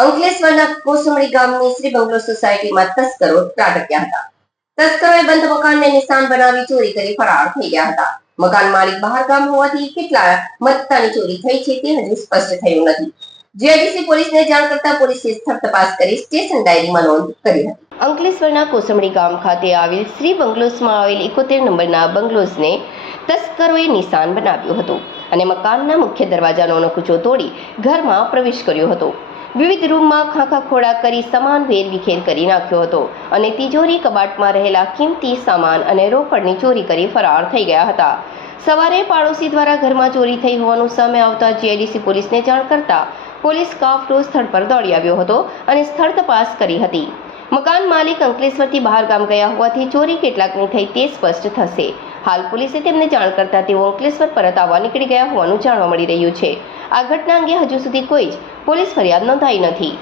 અંકલેશ્વરના કોસંબડી ગામની શ્રી બંગલો સોસાયટીમાં તસ્કરો ત્રાટક્યા હતા. તસ્કરોએ બંધ મકાનને નિશાન બનાવી ચોરી કરી ફરાર થઈ ગયા હતા. મકાન માલિક બહાર ગામ હોવાથી કેટલા મત્તાની ચોરી થઈ છે તે હજુ સ્પષ્ટ થયું નથી. જીઆઈડીસી પોલીસને જાણ કરતા પોલીસે સ્થળ તપાસ કરી સ્ટેશન ડાયરીમાં નોંધ કરી હતી. અંકલેશ્વરના કોસંબડી ગામ ખાતે આવેલ શ્રી બંગલોઝમાં આવેલ 71 નંબરના બંગલોઝને તસ્કરોએ નિશાન બનાવ્યું હતું અને મકાનના મુખ્ય દરવાજાનો નકુચો તોડી ઘરમાં પ્રવેશ કર્યો હતો. વિવિધ રૂમમાં ખાખા ખોડા કરી સામાન વેરવિખેર કરી નાખ્યો હતો અને તિજોરી કબાટમાં રહેલા કિંમતી સામાન અને રોકડની ચોરી કરી ફરાર થઈ ગયા હતા. સવારે પાડોશી દ્વારા ઘરમાં ચોરી થઈ હોવાનું સામે આવતા જીઆઈડીસી પોલીસને જાણ કરતા પોલીસ કાફલો સ્થળ પર દોડી આવ્યો હતો અને સ્થળ તપાસ કરી હતી. મકાન માલિક અંકલેશ્વરથી બહાર ગામ ગયા હોવાથી ચોરી કેટલાકની થઈ તે સ્પષ્ટ થશે. હાલ પોલીસે તેમને જાણ કરતા તેઓ અંકલેશ્વર પરત આવવા નીકળી ગયા હોવાનું જાણવા મળી રહ્યું છે. આ ઘટના અંગે હજુ સુધી કોઈ જ પોલીસ ફરિયાદ નોંધાઈ નથી.